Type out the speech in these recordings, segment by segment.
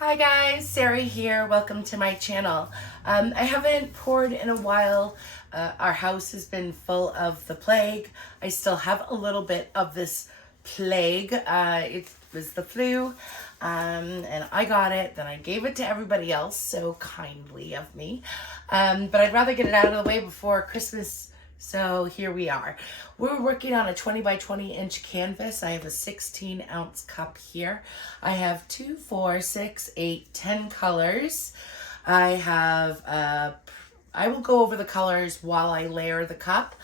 Hi guys, Sarah here. Welcome to my channel. I haven't poured in a while. Our house has been full of the plague. I still have a little bit of this plague. It was the flu, and I got it. Then I gave it to everybody else, so kindly of me. But I'd rather get it out of the way before Christmas. So here we are. We're working on a 20 by 20 inch canvas. I have a 16-ounce cup here. I have 2, 4, 6, 8, 10 colors. I will go over the colors while I layer the cup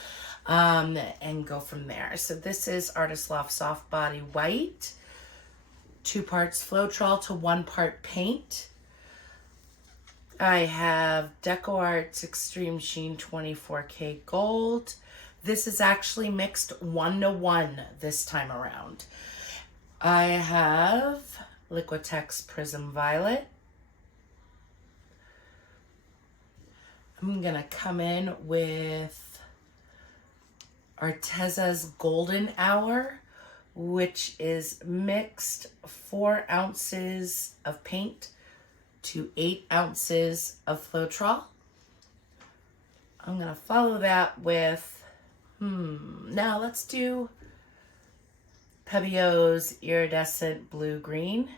and go from there. So this is Artist Loft Soft Body White, 2 parts Floetrol to 1 part paint. I have Deco Arts Extreme Sheen 24K Gold. This is actually mixed 1-to-1 this time around. I have Liquitex Prism Violet. I'm gonna come in with Arteza's Golden Hour, which is mixed 4 ounces of paint to 8 ounces of Floetrol. I'm gonna follow that with, now let's do Pebio's Iridescent Blue Green.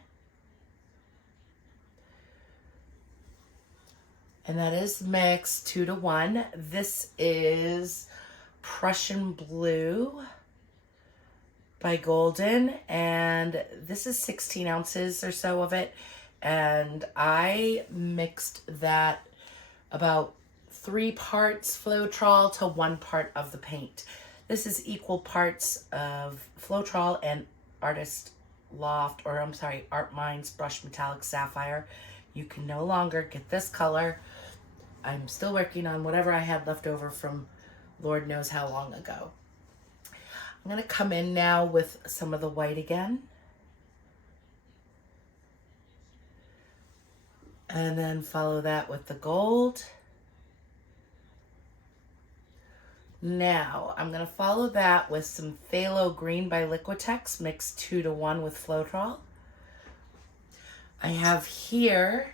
And that is mixed 2-to-1. This is Prussian Blue by Golden, and this is 16 ounces or so of it. And I mixed that about 3 parts Floetrol to 1 part of the paint. This is equal parts of Floetrol and Art Minds Brushed Metallic Sapphire. You can no longer get this color. I'm still working on whatever I had left over from Lord knows how long ago. I'm gonna come in now with some of the white again. And then follow that with the gold. Now, I'm going to follow that with some Phthalo Green by Liquitex, mixed 2-to-1 with Floetrol. I have here,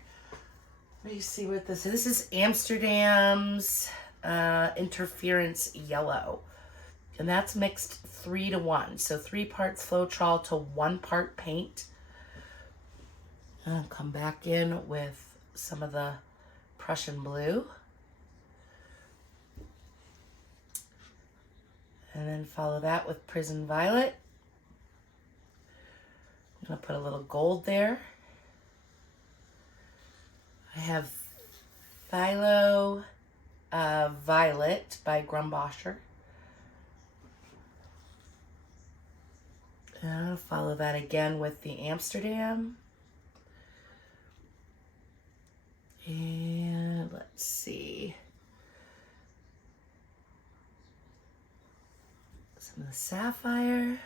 let me see what this is. This is Amsterdam's Interference Yellow. And that's mixed 3-to-1. So 3 parts Floetrol to 1 part paint. I'll come back in with some of the Prussian Blue. And then follow that with Prism Violet. I'm going to put a little gold there. I have Phthalo Violet by Grumbosher. And I'll follow that again with the Amsterdam. And let's see. Some of the Sapphire.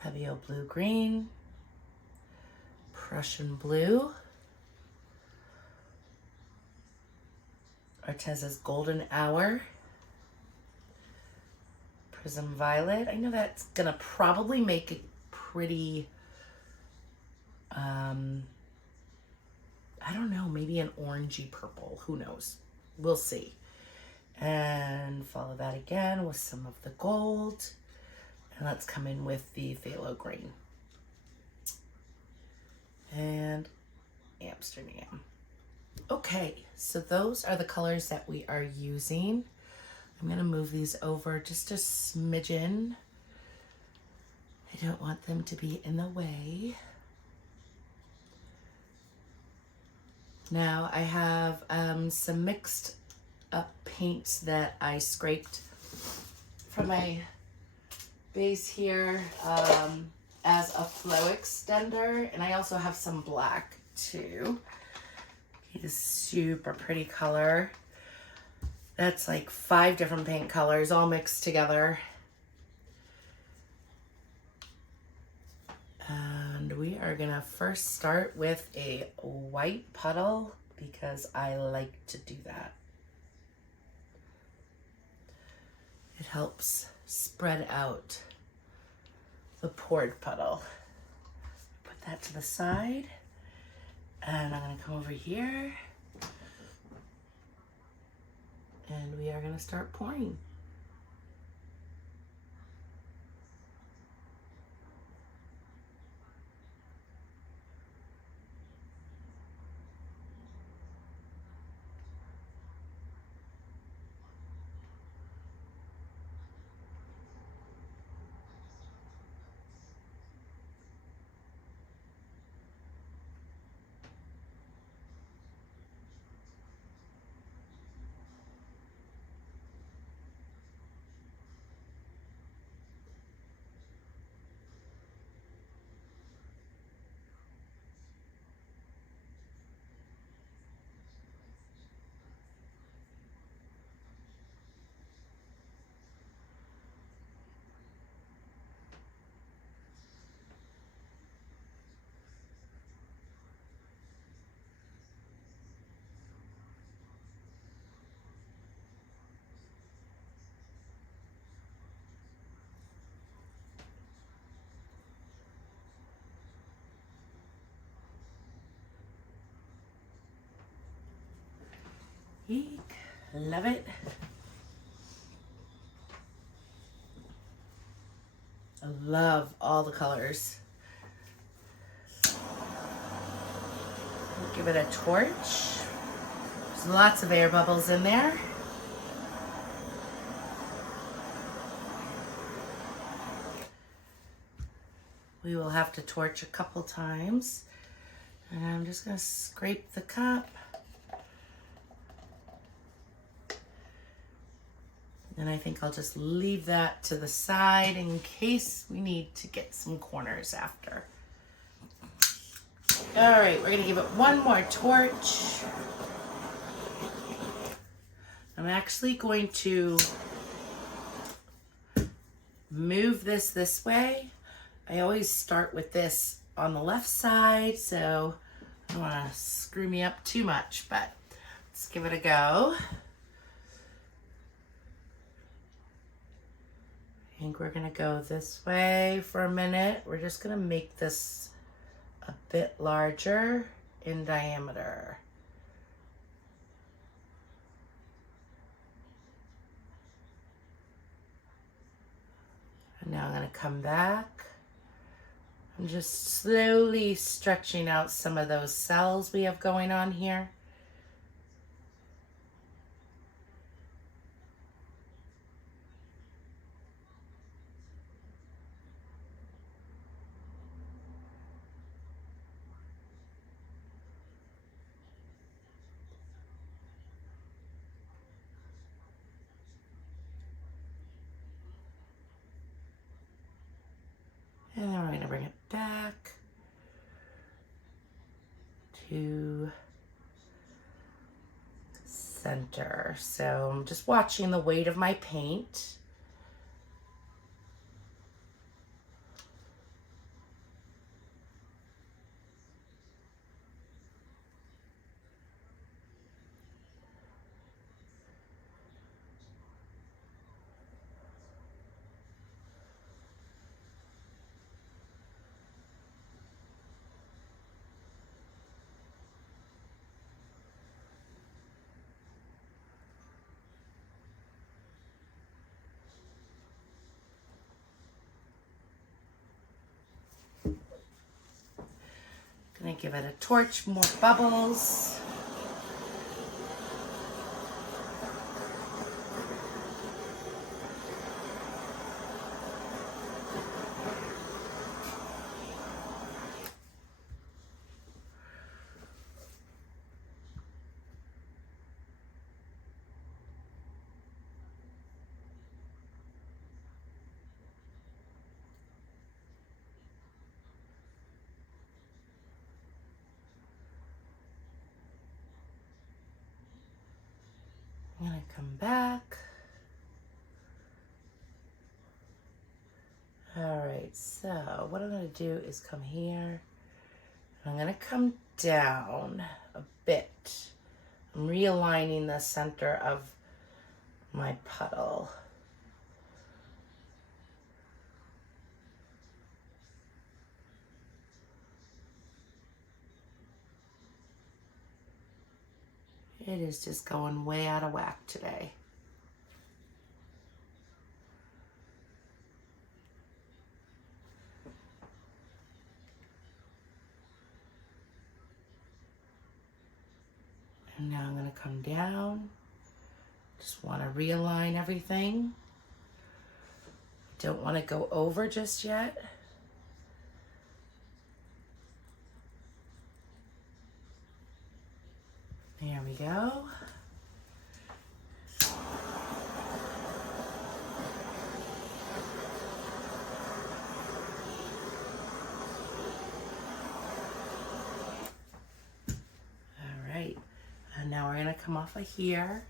Pebio Blue Green. Prussian Blue. Arteza's Golden Hour. Prism Violet. I know that's gonna probably make it pretty, I don't know, maybe an orangey purple, who knows, we'll see. And follow that again with some of the gold, and let's come in with the Phthalo Green and Amsterdam. Okay, so those are the colors that we are using. I'm going to move these over just a smidgen. I don't want them to be in the way. Now I have some mixed up paints that I scraped from my base here as a flow extender, and I also have some black too. It's super pretty color. That's like 5 different paint colors all mixed together. And we are gonna first start with a white puddle because I like to do that. It helps spread out the poured puddle. Put that to the side, and I'm gonna come over here, and we are gonna start pouring. Eek, love it. I love all the colors. Give it a torch. There's lots of air bubbles in there. We will have to torch a couple times. And I'm just gonna scrape the cup. And I think I'll just leave that to the side in case we need to get some corners after. All right, we're gonna give it one more torch. I'm actually going to move this way. I always start with this on the left side, so I don't wanna screw me up too much, but let's give it a go. I think we're gonna go this way for a minute. We're just gonna make this a bit larger in diameter. And now I'm gonna come back. I'm just slowly stretching out some of those cells we have going on here. And then we're going to bring it back to center. So I'm just watching the weight of my paint. Gonna give it a torch, more bubbles. I'm gonna come back. All right, so what I'm gonna do is come here. I'm gonna come down a bit. I'm realigning the center of my puddle. It is just going way out of whack today. And now I'm going to come down. Just want to realign everything. Don't want to go over just yet. There we go. All right. And now we're going to come off of here.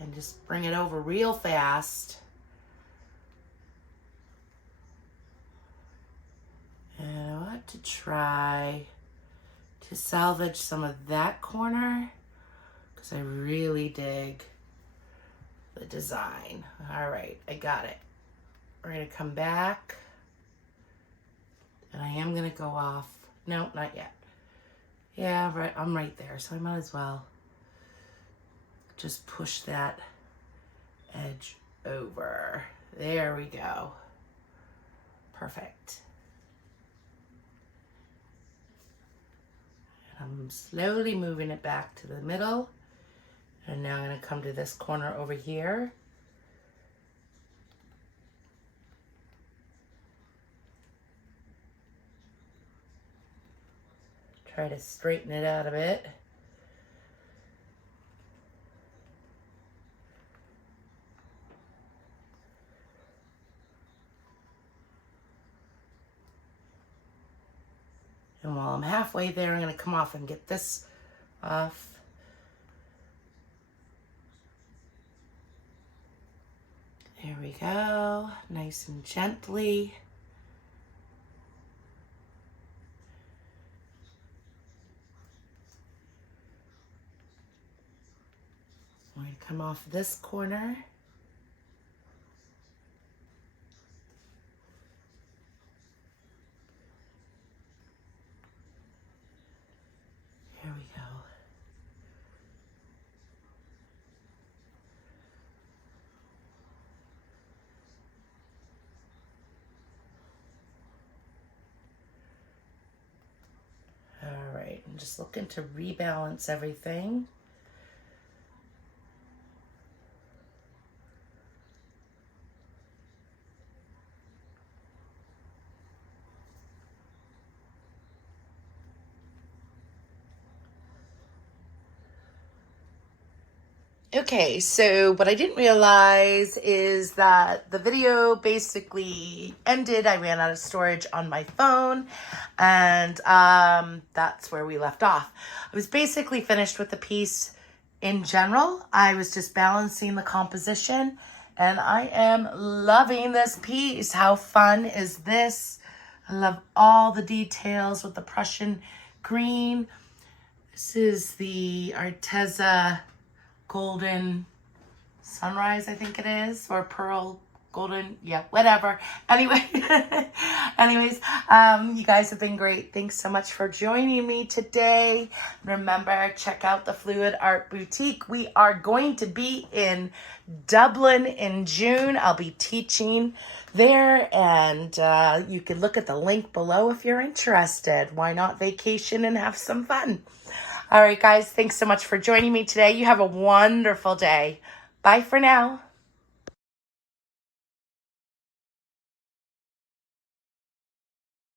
And just bring it over real fast. And I want to try to salvage some of that corner because I really dig the design. All right, I got it. We're gonna come back and I am gonna go off. No, not yet. Yeah, right, I'm right there, so I might as well just push that edge over. There we go. Perfect. I'm slowly moving it back to the middle. And now I'm going to come to this corner over here. Try to straighten it out a bit. And while I'm halfway there, I'm going to come off and get this off. There we go, nice and gently. I'm going to come off this corner. Here we go. All right, I'm just looking to rebalance everything. Okay, so what I didn't realize is that the video basically ended. I ran out of storage on my phone, and that's where we left off. I was basically finished with the piece in general. I was just balancing the composition, and I am loving this piece. How fun is this? I love all the details with the Prussian green. This is the Arteza Golden Sunrise, I think it is, or Pearl Golden, yeah, whatever. Anyway, anyways, you guys have been great. Thanks so much for joining me today. Remember, check out the Fluid Art Boutique. We are going to be in Dublin in June. I'll be teaching there, and you can look at the link below if you're interested. Why not vacation and have some fun? All right, guys, thanks so much for joining me today. You have a wonderful day. Bye for now.